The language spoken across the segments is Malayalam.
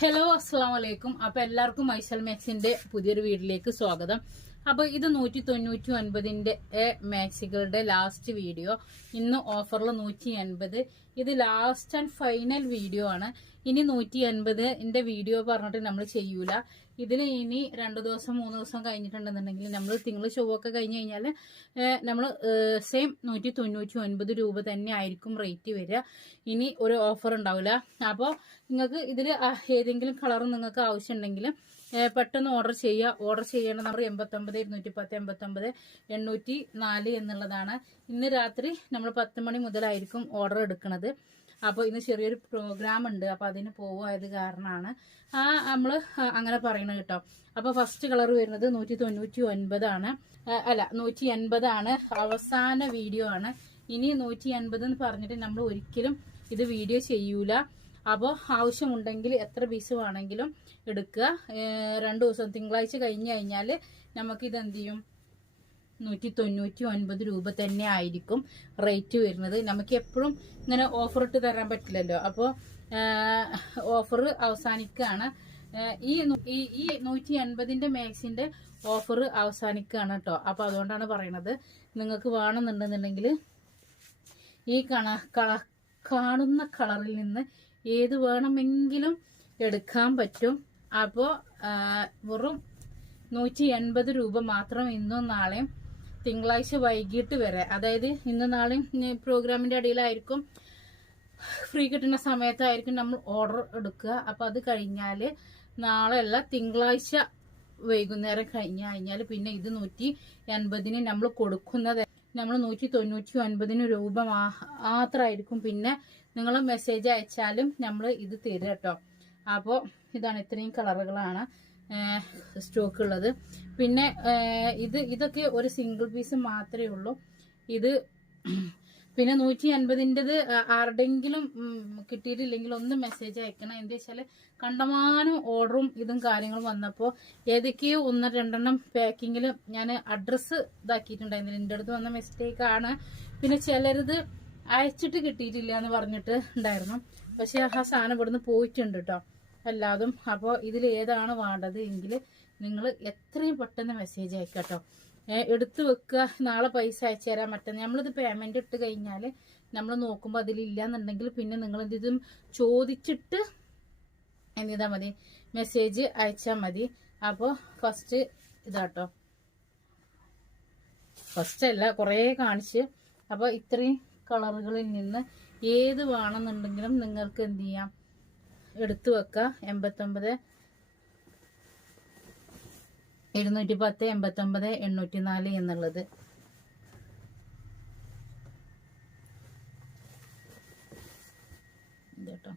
ഹലോ അസ്സാം വലൈക്കും അപ്പോൾ എല്ലാവർക്കും മൈസൽ മാക്സിന്റെ പുതിയൊരു വീട്ടിലേക്ക് സ്വാഗതം. അപ്പൊ ഇത് നൂറ്റി തൊണ്ണൂറ്റി ഒൻപതിന്റെ മാക്സികളുടെ ലാസ്റ്റ് വീഡിയോ ഇന്ന് ഓഫറിൽ നൂറ്റി എൺപത് ഇത് ലാസ്റ്റ് ആൻഡ് ഫൈനൽ വീഡിയോ ആണ്. ഇനി നൂറ്റി എൺപതിന്റെ വീഡിയോ പറഞ്ഞിട്ട് നമ്മൾ ചെയ്യൂല. ഇതിന് ഇനി രണ്ടു ദിവസം മൂന്ന് ദിവസം കഴിഞ്ഞിട്ടുണ്ടെന്നുണ്ടെങ്കിൽ നമ്മൾ തിങ്കൾ ചൊവ്വൊക്കെ കഴിഞ്ഞ് കഴിഞ്ഞാൽ നമ്മൾ സെയിം നൂറ്റി തൊണ്ണൂറ്റി ഒൻപത് രൂപ തന്നെ ആയിരിക്കും റേറ്റ് വരിക. ഇനി ഒരു ഓഫർ ഉണ്ടാവില്ല അപ്പോൾ നിങ്ങൾക്ക് ഇതിൽ ഏതെങ്കിലും കളർ നിങ്ങൾക്ക് ആവശ്യമുണ്ടെങ്കിൽ പെട്ടെന്ന് ഓർഡർ ചെയ്യുക ഓർഡർ ചെയ്യേണ്ട നമ്പർ എൺപത്തൊമ്പത് ഇരുന്നൂറ്റി പത്ത് എൺപത്തൊമ്പത് എണ്ണൂറ്റി നാല് എന്നുള്ളതാണ്. ഇന്ന് രാത്രി നമ്മൾ പത്ത് മണി മുതലായിരിക്കും ഓർഡർ എടുക്കുന്നത്. അപ്പോൾ ഇന്ന് ചെറിയൊരു പ്രോഗ്രാം ഉണ്ട്. അപ്പോൾ അതിന് പോവായത് കാരണമാണ്. ആ നമ്മൾ അങ്ങനെ പറയണത് കേട്ടോ. അപ്പോൾ ഫസ്റ്റ് കളർ വരുന്നത് നൂറ്റി തൊണ്ണൂറ്റി ഒൻപതാണ് അല്ല നൂറ്റി എൺപതാണ് അവസാന വീഡിയോ ആണ്. ഇനി നൂറ്റി എൺപത് എന്ന് പറഞ്ഞിട്ട് നമ്മൾ ഒരിക്കലും ഇത് വീഡിയോ ചെയ്യൂല. അപ്പോൾ ആവശ്യമുണ്ടെങ്കിൽ എത്ര പീസ് വേണമെങ്കിലും എടുക്കുക. രണ്ട് ദിവസം തിങ്കളാഴ്ച കഴിഞ്ഞ് കഴിഞ്ഞാൽ നമുക്കിത് എന്ത് ചെയ്യും നൂറ്റി തൊണ്ണൂറ്റി ഒൻപത് രൂപ തന്നെ ആയിരിക്കും റേറ്റ് വരുന്നത്. നമുക്ക് എപ്പോഴും ഇങ്ങനെ ഓഫർ ഇട്ട് തരാൻ പറ്റില്ലല്ലോ. അപ്പോൾ ഓഫർ അവസാനിക്കുകയാണ് ഈ ഈ നൂറ്റി എൺപതിന്റെ മാക്സിന്റെ ഓഫർ അവസാനിക്കുകയാണ് കേട്ടോ അപ്പോൾ അതുകൊണ്ടാണ് പറയണത്. നിങ്ങൾക്ക് വേണമെന്നുണ്ടെന്നുണ്ടെങ്കിൽ ഈ കണ കാണുന്ന കളറിൽ നിന്ന് ഏത് വേണമെങ്കിലും എടുക്കാൻ പറ്റും. അപ്പോൾ വെറും നൂറ്റി എൺപത് രൂപ മാത്രം ഇന്നും നാളെയും തിങ്കളാഴ്ച വൈകിട്ട് വരെ. അതായത് ഇന്നും നാളെയും പ്രോഗ്രാമിന്റെ ഇടയിലായിരിക്കും ഫ്രീ കിട്ടുന്ന സമയത്തായിരിക്കും നമ്മൾ ഓർഡർ എടുക്കുക. അപ്പം അത് കഴിഞ്ഞാൽ നാളെയല്ല തിങ്കളാഴ്ച വൈകുന്നേരം കഴിഞ്ഞ് കഴിഞ്ഞാൽ പിന്നെ ഇത് നൂറ്റി എൺപതിന് നമ്മൾ കൊടുക്കുന്നത്. നമ്മൾ നൂറ്റി തൊണ്ണൂറ്റി ഒൻപതിന് രൂപ മാത്രമായിരിക്കും പിന്നെ നിങ്ങൾ മെസ്സേജ് അയച്ചാലും നമ്മൾ ഇത് തരും കേട്ടോ അപ്പോൾ ഇതാണ് ഇത്രയും കളറുകളാണ് സ്റ്റോക്ക് ഉള്ളത്. പിന്നെ ഇത് ഇതൊക്കെ ഒരു സിംഗിൾ പീസ് മാത്രമേ ഉള്ളൂ. ഇത് പിന്നെ നൂറ്റി അൻപതിന്റെത് ആരുടെങ്കിലും കിട്ടിയിട്ടില്ലെങ്കിൽ ഒന്ന് മെസ്സേജ് അയക്കണം. എന്താ വെച്ചാൽ കണ്ടമാനം ഓർഡറും ഇതും കാര്യങ്ങളും വന്നപ്പോൾ ഏതൊക്കെയോ ഒന്ന് രണ്ടെണ്ണം പാക്കിങ്ങിൽ ഞാൻ അഡ്രസ്സ് ഇതാക്കിയിട്ടുണ്ടായിരുന്നില്ല. എന്റെ അടുത്ത് വന്ന മിസ്റ്റേക്കാണ് പിന്നെ ചിലരത് അയച്ചിട്ട് കിട്ടിയിട്ടില്ല എന്ന് പറഞ്ഞിട്ട് ഉണ്ടായിരുന്നു. പക്ഷെ ആ സാധനം ഇവിടുന്ന് പോയിട്ടുണ്ട് കേട്ടോ. എല്ലാതും അപ്പോൾ ഇതിൽ ഏതാണ് വേണ്ടത് എങ്കിൽ നിങ്ങൾ എത്രയും പെട്ടെന്ന് മെസ്സേജ് അയക്കട്ടോ എടുത്തു വെക്കുക. നാളെ പൈസ അയച്ചു തരാൻ പറ്റുന്ന നമ്മളിത് പേയ്മെന്റ് ഇട്ട് കഴിഞ്ഞാൽ നമ്മൾ നോക്കുമ്പോൾ അതിലില്ല എന്നുണ്ടെങ്കിൽ പിന്നെ നിങ്ങൾ എന്ത് ചോദിച്ചിട്ട് എന്ത് ചെയ്താൽ മതി? മെസ്സേജ് അയച്ചാൽ മതി. അപ്പോൾ ഫസ്റ്റ് ഇതാട്ടോ ഫസ്റ്റ് അല്ല കുറേ കാണിച്ച്. അപ്പോൾ ഇത്രയും കളറുകളിൽ നിന്ന് ഏത് വേണമെന്നുണ്ടെങ്കിലും നിങ്ങൾക്ക് എന്ത് ചെയ്യാം? എടുത്തു വെക്കാം എൺപത്തൊമ്പത് ഇരുന്നൂറ്റി പത്ത് എൺപത്തൊമ്പത് എണ്ണൂറ്റി നാല് എന്നുള്ളത്. കേട്ടോ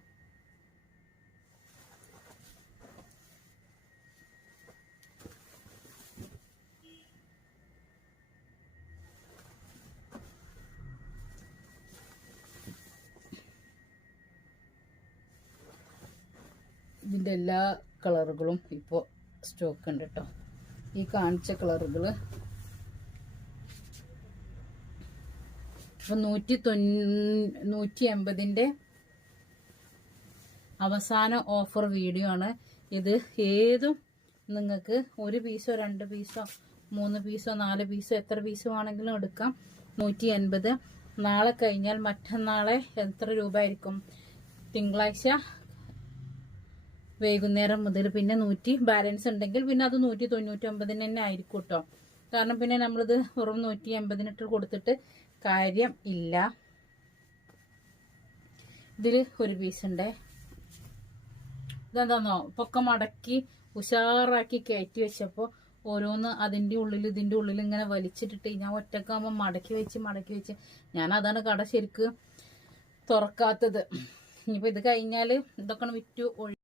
ഇതിന്റെ എല്ലാ കളറുകളും ഇപ്പോൾ സ്റ്റോക്ക് ഉണ്ട് കേട്ടോ ഈ കാണിച്ച കളറുകൾ ഇപ്പം നൂറ്റി തൊണ്ണൂ നൂറ്റി എൺപതിന്റെ അവസാന ഓഫർ വീഡിയോ ആണ്. ഇത് ഏതും നിങ്ങൾക്ക് ഒരു പീസോ രണ്ട് പീസോ മൂന്ന് പീസോ നാല് പീസോ എത്ര പീസോ ആണെങ്കിലും എടുക്കാം. നൂറ്റി എൺപത്. നാളെ കഴിഞ്ഞാൽ മറ്റന്നാളെ എത്ര രൂപ ആയിരിക്കും? തിങ്കളാഴ്ച വൈകുന്നേരം മുതൽ പിന്നെ നൂറ്റി ബാലൻസ് ഉണ്ടെങ്കിൽ പിന്നെ അത് നൂറ്റി തൊണ്ണൂറ്റി ഒമ്പതിന് തന്നെ ആയിരിക്കും കേട്ടോ. കാരണം പിന്നെ നമ്മളിത് വെറും നൂറ്റി എൺപതിനിട്ട് കൊടുത്തിട്ട് കാര്യം ഇല്ല. ഇതിൽ ഒരു പീസ് ഉണ്ടേ. ഇതെന്താന്നോ ഇപ്പൊക്കെ മടക്കി ഉഷാറാക്കി കയറ്റി വെച്ചപ്പോൾ ഓരോന്ന് അതിന്റെ ഉള്ളിൽ ഇതിന്റെ ഉള്ളിൽ ഇങ്ങനെ വലിച്ചിട്ടിട്ട് ഞാൻ ഒറ്റക്കാകുമ്പോൾ മടക്കി വെച്ച് മടക്കി വെച്ച് ഞാൻ അതാണ് കട ശരിക്ക് തുറക്കാത്തത്. ഇനിയിപ്പോൾ ഇത് കഴിഞ്ഞാൽ ഇതൊക്കെ വിറ്റു ഒഴി